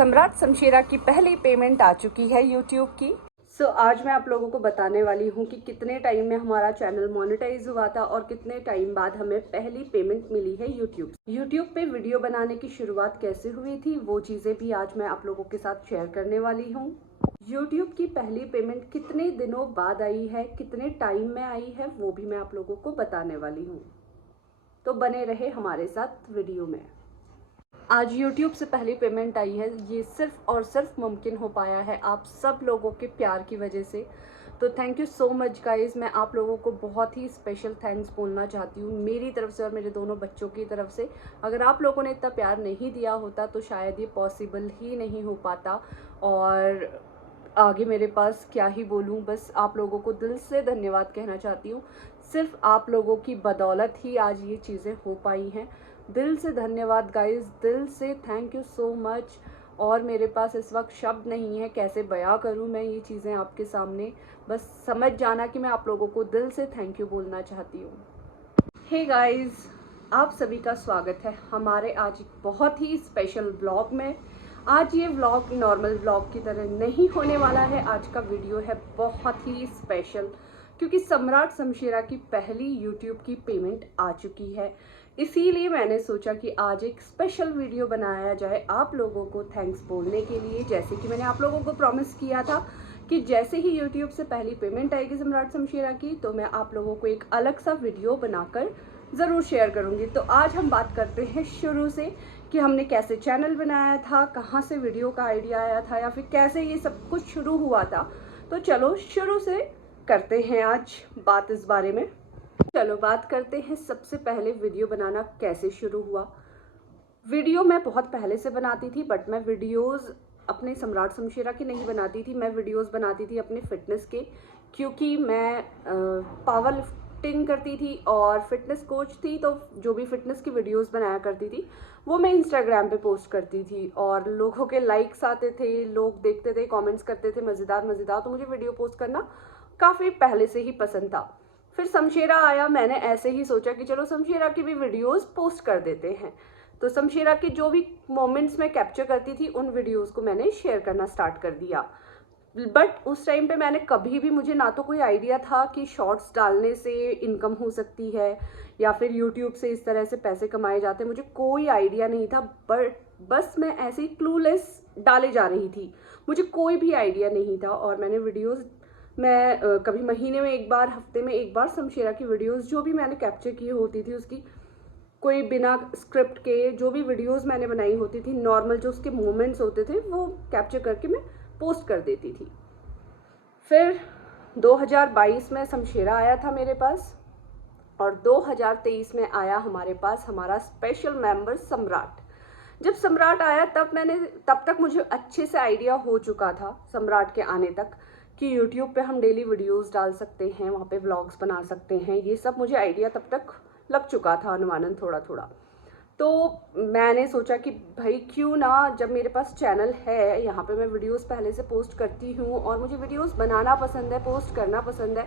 सम्राट शमशेरा की पहली पेमेंट आ चुकी है यूट्यूब की। आज मैं आप लोगों को बताने वाली हूँ कि कितने टाइम में हमारा चैनल मोनेटाइज हुआ था और कितने टाइम बाद हमें पहली पेमेंट मिली है यूट्यूब पे वीडियो बनाने की शुरुआत कैसे हुई थी, वो चीज़ें भी आज मैं आप लोगों के साथ शेयर करने वाली हूँ। यूट्यूब की पहली पेमेंट कितने दिनों बाद आई है, कितने टाइम में आई है, वो भी मैं आप लोगों को बताने वाली हूँ। तो बने रहे हमारे साथ वीडियो में। आज YouTube से पहली पेमेंट आई है, ये सिर्फ और सिर्फ मुमकिन हो पाया है आप सब लोगों के प्यार की वजह से। तो thank you so much guys. मैं आप लोगों को बहुत ही स्पेशल थैंक्स बोलना चाहती हूँ मेरी तरफ से और मेरे दोनों बच्चों की तरफ से। अगर आप लोगों ने इतना प्यार नहीं दिया होता तो शायद ये पॉसिबल ही नहीं हो पाता। और आगे मेरे पास क्या ही बोलूँ, बस आप लोगों को दिल से धन्यवाद कहना चाहती हूँ। सिर्फ आप लोगों की बदौलत ही आज ये चीज़ें हो पाई हैं। दिल से धन्यवाद गाइस, दिल से थैंक यू सो मच। और मेरे पास इस वक्त शब्द नहीं है कैसे बयां करूं मैं ये चीज़ें आपके सामने। बस समझ जाना कि मैं आप लोगों को दिल से थैंक यू बोलना चाहती हूँ। हे गाइस, आप सभी का स्वागत है हमारे आज एक बहुत ही स्पेशल व्लॉग में। आज ये व्लॉग नॉर्मल व्लॉग की तरह नहीं होने वाला है। आज का वीडियो है बहुत ही स्पेशल क्योंकि सम्राट शमशेरा की पहली यूट्यूब की पेमेंट आ चुकी है। इसीलिए मैंने सोचा कि आज एक स्पेशल वीडियो बनाया जाए आप लोगों को थैंक्स बोलने के लिए। जैसे कि मैंने आप लोगों को प्रॉमिस किया था कि जैसे ही यूट्यूब से पहली पेमेंट आएगी सम्राट शमशेरा की तो मैं आप लोगों को एक अलग सा वीडियो बनाकर ज़रूर शेयर करूँगी। तो आज हम बात करते हैं शुरू से कि हमने कैसे चैनल बनाया था, कहाँ से वीडियो का आइडिया आया था, या फिर कैसे ये सब कुछ शुरू हुआ था। तो चलो शुरू से करते हैं आज बात इस बारे में। चलो बात करते हैं सबसे पहले वीडियो बनाना कैसे शुरू हुआ। वीडियो मैं बहुत पहले से बनाती थी, बट मैं वीडियोस अपने सम्राट शमशेरा की नहीं बनाती थी। मैं वीडियोस बनाती थी अपने फिटनेस के, क्योंकि मैं पावर लिफ्टिंग करती थी और फिटनेस कोच थी। तो जो भी फिटनेस की वीडियोस बनाया करती थी वो मैं इंस्टाग्राम पे पोस्ट करती थी और लोगों के लाइक्स आते थे, लोग देखते थे, कमेंट्स करते थे मज़ेदार मज़ेदार। तो मुझे वीडियो पोस्ट करना काफ़ी पहले से ही पसंद था। फिर शमशेरा आया, मैंने ऐसे ही सोचा कि चलो शमशेरा की भी वीडियोस पोस्ट कर देते हैं। तो शमशेरा के जो भी मोमेंट्स मैं कैप्चर करती थी उन वीडियोस को मैंने शेयर करना स्टार्ट कर दिया। बट उस टाइम पे मैंने कभी भी, मुझे ना तो कोई आइडिया था कि शॉर्ट्स डालने से इनकम हो सकती है या फिर यूट्यूब से इस तरह से पैसे कमाए जाते हैं, मुझे कोई आइडिया नहीं था। बट बस मैं ऐसे ही क्लूलेस डाले जा रही थी, मुझे कोई भी आइडिया नहीं था। और मैंने वीडियोज़ कभी महीने में एक बार, हफ्ते में एक बार शमशेरा की वीडियोस जो भी मैंने कैप्चर की होती थी, उसकी कोई बिना स्क्रिप्ट के जो भी वीडियोस मैंने बनाई होती थी, नॉर्मल जो उसके मोमेंट्स होते थे वो कैप्चर करके मैं पोस्ट कर देती थी। फिर 2022 में शमशेरा आया था मेरे पास और 2023 में आया हमारे पास हमारा स्पेशल मेंबर सम्राट। जब सम्राट आया तब तक मुझे अच्छे से आइडिया हो चुका था सम्राट के आने तक कि यूट्यूब पे हम डेली वीडियोस डाल सकते हैं, वहाँ पे व्लॉग्स बना सकते हैं। ये सब मुझे आइडिया तब तक लग चुका था, अनुमानन थोड़ा थोड़ा। तो मैंने सोचा कि भाई क्यों ना, जब मेरे पास चैनल है, यहाँ पे मैं वीडियोस पहले से पोस्ट करती हूँ और मुझे वीडियोस बनाना पसंद है, पोस्ट करना पसंद है,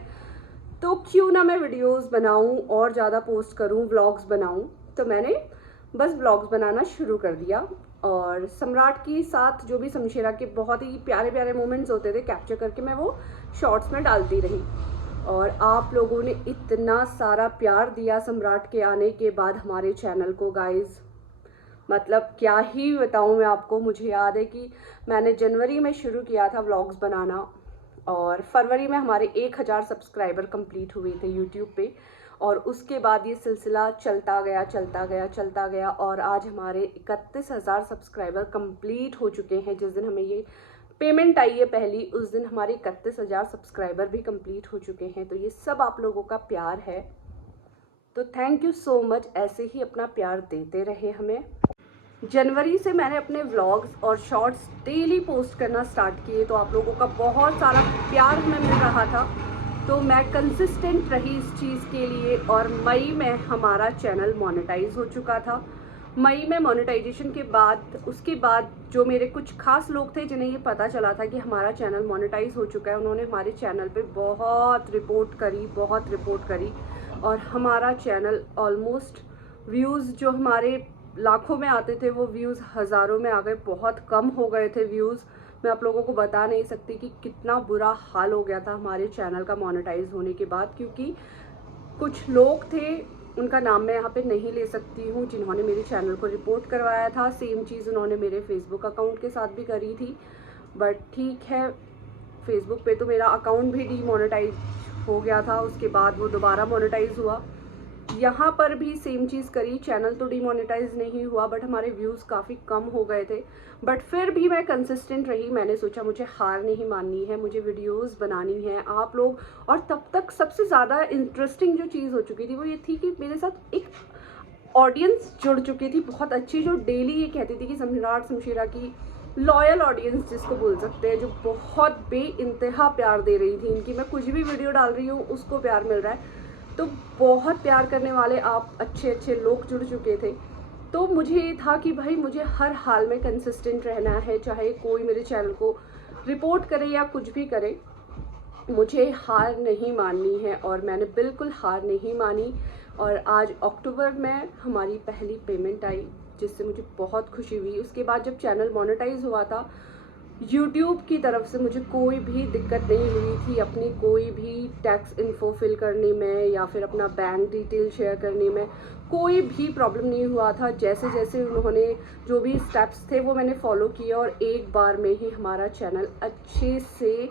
तो क्यों ना मैं वीडियोस बनाऊँ और ज़्यादा पोस्ट करूँ, व्लॉग्स बनाऊँ। तो मैंने बस व्लॉग्स बनाना शुरू कर दिया और सम्राट के साथ जो भी शमशेरा के बहुत ही प्यारे प्यारे मोमेंट्स होते थे कैप्चर करके मैं वो शॉर्ट्स में डालती रही। और आप लोगों ने इतना सारा प्यार दिया सम्राट के आने के बाद हमारे चैनल को गाइस, मतलब क्या ही बताऊं मैं आपको। मुझे याद है कि मैंने जनवरी में शुरू किया था व्लॉग्स बनाना और फरवरी में हमारे 1000 सब्सक्राइबर कंप्लीट हुए थे यूट्यूब पे। और उसके बाद ये सिलसिला चलता गया और आज हमारे 31,000 सब्सक्राइबर कंप्लीट हो चुके हैं। जिस दिन हमें ये पेमेंट आई है पहली, उस दिन हमारे 31,000 सब्सक्राइबर भी कंप्लीट हो चुके हैं। तो ये सब आप लोगों का प्यार है, तो थैंक यू सो मच। ऐसे ही अपना प्यार देते रहे हमें। जनवरी से मैंने अपने व्लॉग्स और शॉर्ट्स डेली पोस्ट करना स्टार्ट किए, तो आप लोगों का बहुत सारा प्यार हमें मिल रहा था, तो मैं कंसिस्टेंट रही इस चीज़ के लिए। और मई में हमारा चैनल मोनेटाइज हो चुका था। मई में मोनेटाइजेशन के बाद, उसके बाद जो मेरे कुछ खास लोग थे जिन्हें ये पता चला था कि हमारा चैनल मोनेटाइज हो चुका है, उन्होंने हमारे चैनल पे बहुत रिपोर्ट करी और हमारा चैनल ऑलमोस्ट व्यूज़ जो हमारे लाखों में आते थे वो व्यूज़ हज़ारों में आ गए, बहुत कम हो गए थे व्यूज़। मैं आप लोगों को बता नहीं सकती कि कितना बुरा हाल हो गया था हमारे चैनल का मोनेटाइज होने के बाद, क्योंकि कुछ लोग थे, उनका नाम मैं यहाँ पे नहीं ले सकती हूँ, जिन्होंने मेरे चैनल को रिपोर्ट करवाया था। सेम चीज़ उन्होंने मेरे फेसबुक अकाउंट के साथ भी करी थी। बट ठीक है, फेसबुक पे तो मेरा अकाउंट भी डीमोनेटाइज हो गया था, उसके बाद वो दोबारा मोनेटाइज हुआ। यहाँ पर भी सेम चीज़ करी, चैनल तो डीमोनेटाइज नहीं हुआ बट हमारे व्यूज़ काफ़ी कम हो गए थे। बट फिर भी मैं कंसिस्टेंट रही, मैंने सोचा मुझे हार नहीं माननी है, मुझे वीडियोस बनानी है आप लोग। और तब तक सबसे ज़्यादा इंटरेस्टिंग जो चीज़ हो चुकी थी वो ये थी कि मेरे साथ एक ऑडियंस जुड़ चुकी थी बहुत अच्छी, जो डेली ये कहती थी कि सम्राट शमशीरा की लॉयल ऑडियंस जिसको बोल सकते हैं, जो बहुत बेइंतहा प्यार दे रही थी इनकी। मैं कुछ भी वीडियो डाल रही हूँ उसको प्यार मिल रहा है, तो बहुत प्यार करने वाले आप अच्छे अच्छे लोग जुड़ चुके थे। तो मुझे ये था कि भाई मुझे हर हाल में कंसिस्टेंट रहना है, चाहे कोई मेरे चैनल को रिपोर्ट करे या कुछ भी करे, मुझे हार नहीं माननी है। और मैंने बिल्कुल हार नहीं मानी। और आज अक्टूबर में हमारी पहली पेमेंट आई, जिससे मुझे बहुत खुशी हुई। उसके बाद जब चैनल मोनेटाइज हुआ था, यूट्यूब की तरफ से मुझे कोई भी दिक्कत नहीं हुई थी अपनी कोई भी टैक्स इन्फो फिल करने में या फिर अपना बैंक डिटेल शेयर करने में, कोई भी प्रॉब्लम नहीं हुआ था। जैसे जैसे उन्होंने जो भी स्टेप्स थे वो मैंने फॉलो किया और एक बार में ही हमारा चैनल अच्छे से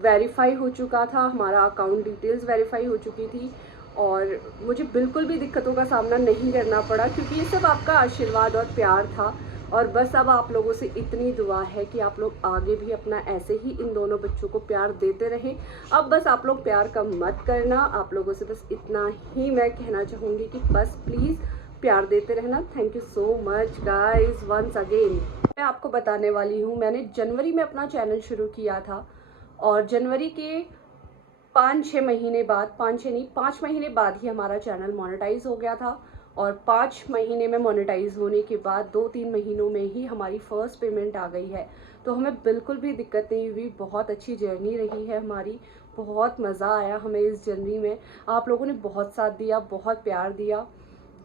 वेरीफाई हो चुका था, हमारा अकाउंट डिटेल्स वेरीफाई हो चुकी थी और मुझे बिल्कुल भी दिक्कतों का सामना नहीं करना पड़ा, क्योंकि ये सब आपका आशीर्वाद और प्यार था। और बस अब आप लोगों से इतनी दुआ है कि आप लोग आगे भी अपना ऐसे ही इन दोनों बच्चों को प्यार देते रहें। अब बस आप लोग प्यार कम मत करना, आप लोगों से बस इतना ही मैं कहना चाहूँगी कि बस प्लीज़ प्यार देते रहना। Thank you so much guys once again. मैं आपको बताने वाली हूँ, मैंने जनवरी में अपना चैनल शुरू किया था और जनवरी के 5-6 महीने बाद, 5-6 नहीं 5 महीने बाद ही हमारा चैनल मोनेटाइज हो गया था। और 5 महीने में मोनेटाइज होने के बाद 2-3 महीनों में ही हमारी फर्स्ट पेमेंट आ गई है। तो हमें बिल्कुल भी दिक्कत नहीं हुई, बहुत अच्छी जर्नी रही है हमारी, बहुत मज़ा आया हमें इस जर्नी में। आप लोगों ने बहुत साथ दिया, बहुत प्यार दिया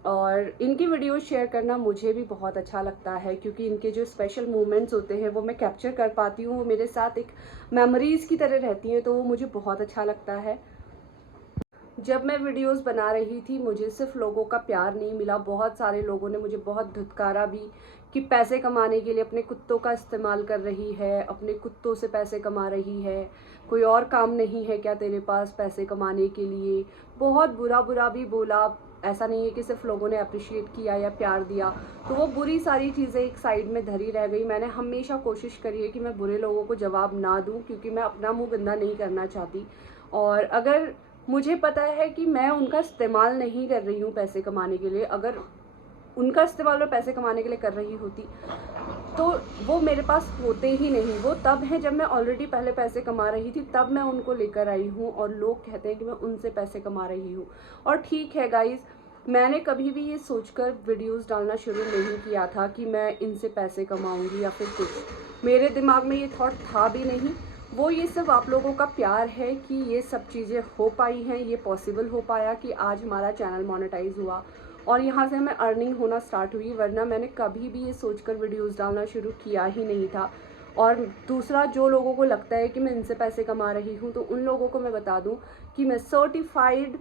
और इनकी वीडियो शेयर करना मुझे भी बहुत अच्छा लगता है, क्योंकि इनके जो स्पेशल मोमेंट्स होते हैं वो मैं कैप्चर कर पाती हूँ, वो मेरे साथ एक मेमोरीज़ की तरह रहती हैं, तो वो मुझे बहुत अच्छा लगता है। जब मैं वीडियोस बना रही थी मुझे सिर्फ लोगों का प्यार नहीं मिला, बहुत सारे लोगों ने मुझे बहुत धुतकारा भी कि पैसे कमाने के लिए अपने कुत्तों का इस्तेमाल कर रही है, अपने कुत्तों से पैसे कमा रही है, कोई और काम नहीं है क्या तेरे पास पैसे कमाने के लिए। बहुत बुरा बुरा भी बोला, ऐसा नहीं है कि सिर्फ लोगों ने अप्रिशिएट किया या प्यार दिया, तो वो बुरी सारी चीज़ें एक साइड में धरी रह गई। मैंने हमेशा कोशिश करी है कि मैं बुरे लोगों को जवाब ना दूँ, क्योंकि मैं अपना मुँह गंदा नहीं करना चाहती। और अगर मुझे पता है कि मैं उनका इस्तेमाल नहीं कर रही हूँ पैसे कमाने के लिए, अगर उनका इस्तेमाल मैं पैसे कमाने के लिए कर रही होती तो वो मेरे पास होते ही नहीं। वो तब है जब मैं ऑलरेडी पहले पैसे कमा रही थी, तब मैं उनको लेकर आई हूँ और लोग कहते हैं कि मैं उनसे पैसे कमा रही हूँ। और ठीक है गाइज़, मैंने कभी भी ये सोचकर वीडियोस डालना शुरू नहीं किया था कि मैं इनसे पैसे कमाऊँगी या फिर कुछ, मेरे दिमाग में ये थॉट था भी नहीं। वो ये सब आप लोगों का प्यार है कि ये सब चीज़ें हो पाई हैं, ये पॉसिबल हो पाया कि आज हमारा चैनल मोनेटाइज हुआ और यहाँ से हमें अर्निंग होना स्टार्ट हुई, वरना मैंने कभी भी ये सोचकर वीडियोस डालना शुरू किया ही नहीं था। और दूसरा, जो लोगों को लगता है कि मैं इनसे पैसे कमा रही हूँ, तो उन लोगों को मैं बता दूँ कि मैं सर्टिफाइड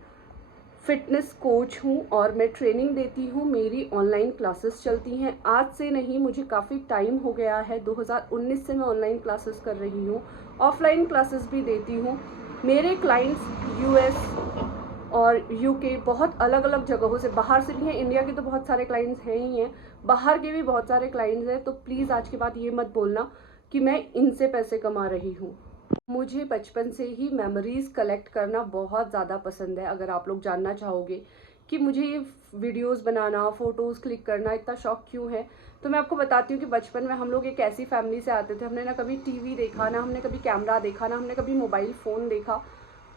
फिटनेस कोच हूँ और मैं ट्रेनिंग देती हूँ, मेरी ऑनलाइन क्लासेस चलती हैं। आज से नहीं, मुझे काफ़ी टाइम हो गया है, 2019 से मैं ऑनलाइन क्लासेस कर रही हूँ, ऑफलाइन क्लासेस भी देती हूँ। मेरे क्लाइंट्स यूएस और यूके, बहुत अलग अलग जगहों से, बाहर से भी हैं, इंडिया के तो बहुत सारे क्लाइंट्स हैं ही हैं, बाहर के भी बहुत सारे क्लाइंट्स हैं। तो प्लीज़ आज के बाद ये मत बोलना कि मैं इनसे पैसे कमा रही हूँ। मुझे बचपन से ही मेमोरीज़ कलेक्ट करना बहुत ज़्यादा पसंद है। अगर आप लोग जानना चाहोगे कि मुझे ये वीडियोस बनाना, फ़ोटोज़ क्लिक करना इतना शौक क्यों है, तो मैं आपको बताती हूँ कि बचपन में हम लोग एक ऐसी फैमिली से आते थे, हमने ना कभी टीवी देखा, ना हमने कभी कैमरा देखा, ना हमने कभी मोबाइल फ़ोन देखा।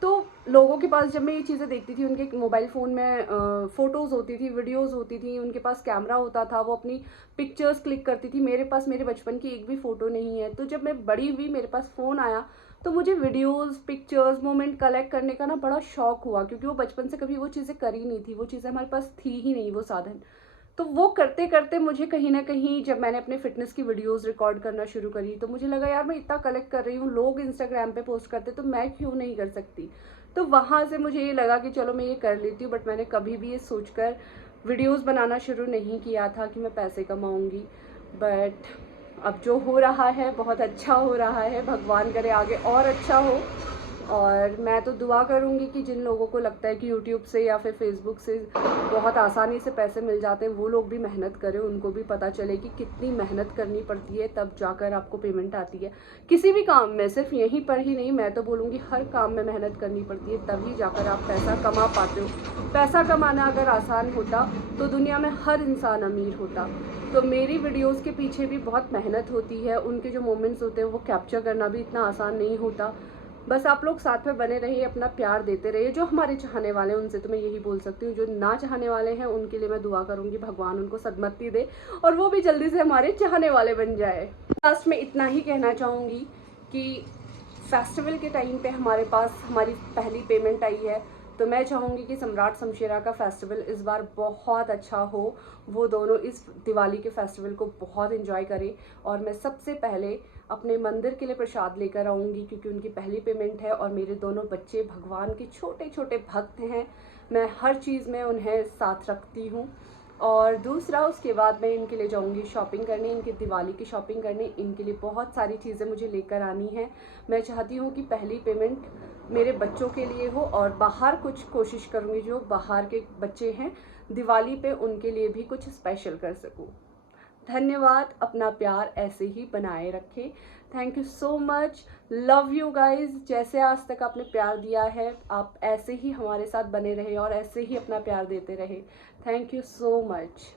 तो लोगों के पास जब मैं ये चीज़ें देखती थी, उनके मोबाइल फ़ोन में फ़ोटोज़ होती थी, वीडियोज़ होती थी, उनके पास कैमरा होता था, वो अपनी पिक्चर्स क्लिक करती थी। मेरे पास मेरे बचपन की एक भी फ़ोटो नहीं है। तो जब मैं बड़ी हुई, मेरे पास फ़ोन आया, तो मुझे वीडियोज़, पिक्चर्स, मोमेंट कलेक्ट करने का ना बड़ा शौक हुआ, क्योंकि वो बचपन से कभी वो चीज़ें करी नहीं थी, वो चीज़ें हमारे पास थी ही नहीं, वो साधन। तो वो करते करते मुझे कहीं ना कहीं, जब मैंने अपने फिटनेस की वीडियोस रिकॉर्ड करना शुरू करी, तो मुझे लगा यार मैं इतना कलेक्ट कर रही हूँ, लोग इंस्टाग्राम पे पोस्ट करते, तो मैं क्यों नहीं कर सकती। तो वहाँ से मुझे ये लगा कि चलो मैं ये कर लेती हूँ। बट मैंने कभी भी ये सोचकर वीडियोस बनाना शुरू नहीं किया था कि मैं पैसे कमाऊँगी। बट अब जो हो रहा है बहुत अच्छा हो रहा है, भगवान करे आगे और अच्छा हो। और मैं तो दुआ करूँगी कि जिन लोगों को लगता है कि यूट्यूब से या फिर फेसबुक से बहुत आसानी से पैसे मिल जाते हैं, वो लोग भी मेहनत करें, उनको भी पता चले कि कितनी मेहनत करनी पड़ती है, तब जाकर आपको पेमेंट आती है। किसी भी काम में, सिर्फ यहीं पर ही नहीं, मैं तो बोलूँगी हर काम में मेहनत करनी पड़ती है, तभी जाकर आप पैसा कमा पाते हो। पैसा कमाना अगर आसान होता तो दुनिया में हर इंसान अमीर होता। तो मेरी वीडियोज़ के पीछे भी बहुत मेहनत होती है, उनके जो मोमेंट्स होते हैं वो कैप्चर करना भी इतना आसान नहीं होता। बस आप लोग साथ में बने रहिए, अपना प्यार देते रहिए। जो हमारे चाहने वाले हैं उनसे तो मैं यही बोल सकती हूँ, जो ना चाहने वाले हैं उनके लिए मैं दुआ करूँगी भगवान उनको सद्मति दे और वो भी जल्दी से हमारे चाहने वाले बन जाए। लास्ट में इतना ही कहना चाहूँगी कि फेस्टिवल के टाइम पे हमारे पास हमारी पहली पेमेंट आई है, तो मैं चाहूँगी कि सम्राट शमशेरा का फेस्टिवल इस बार बहुत अच्छा हो, वो दोनों इस दिवाली के फेस्टिवल को बहुत एंजॉय करें। और मैं सबसे पहले अपने मंदिर के लिए प्रसाद लेकर आऊँगी, क्योंकि उनकी पहली पेमेंट है और मेरे दोनों बच्चे भगवान के छोटे छोटे भक्त हैं, मैं हर चीज़ में उन्हें साथ रखती हूँ। और दूसरा, उसके बाद मैं इनके लिए जाऊँगी शॉपिंग करने, इनकी दिवाली की शॉपिंग करने, इनके लिए बहुत सारी चीज़ें मुझे लेकर आनी है। मैं चाहती हूँ कि पहली पेमेंट मेरे बच्चों के लिए हो और बाहर कुछ कोशिश करूँगी, जो बाहर के बच्चे हैं दिवाली पे उनके लिए भी कुछ स्पेशल कर सकूँ। धन्यवाद, अपना प्यार ऐसे ही बनाए रखें। Thank you so much, love you guys. जैसे आज तक आपने प्यार दिया है, आप ऐसे ही हमारे साथ बने रहे और ऐसे ही अपना प्यार देते रहे। Thank you so much.